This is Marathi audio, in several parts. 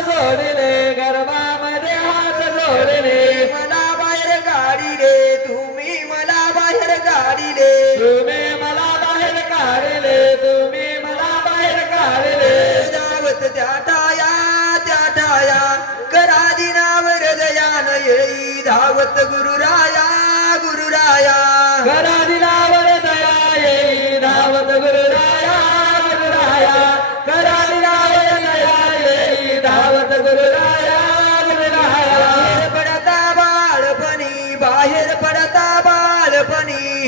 जोडले गर्भामध्ये हात जोडले मला बाहेर गाडी रे तुम्ही मला बाहेर गाडी रे तुम्ही मला बाहेर काढले तुम्ही मला बाहेर काढले. दावत त्या टाया त्या टाया करा दिनावर दयान येई धावत गुरुराया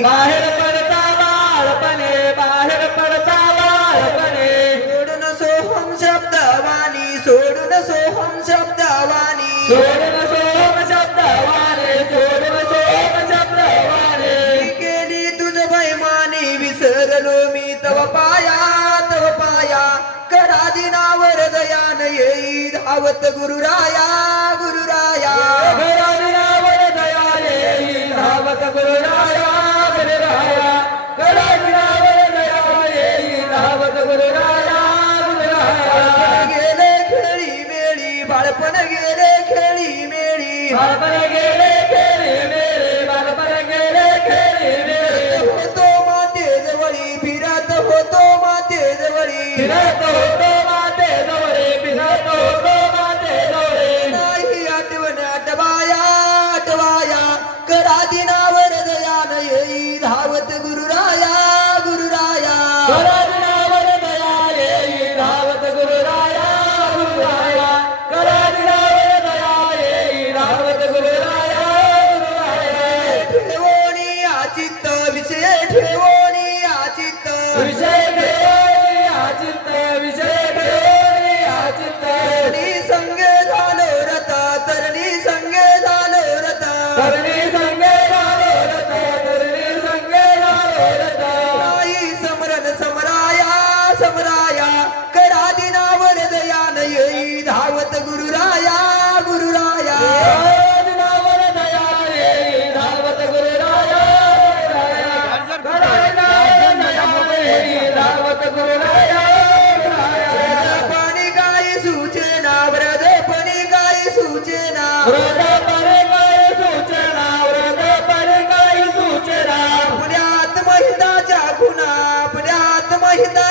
बाहेर पडता बाळपणे बाहेर पडता बाळपणे. सोडून सोहम शब्दवाणी सोडून सोहम शब्दवाणी. सोडून सोम शब्द वाले सोडून सोम शब्द मी केली तुझ बैमानी विसरलो मी तव पाया तव पाया. करा दिनावर दयान येई धावत गुरुराया गुरुराया. बालपण गेले खेळी मेळी. बालपण गेले खेळी मेळी बालपण गेले खेळी मेळी. होतो माते जवळी फिरत होतो माते जवळी फिरत होतो ठेवणी आचित Богдан.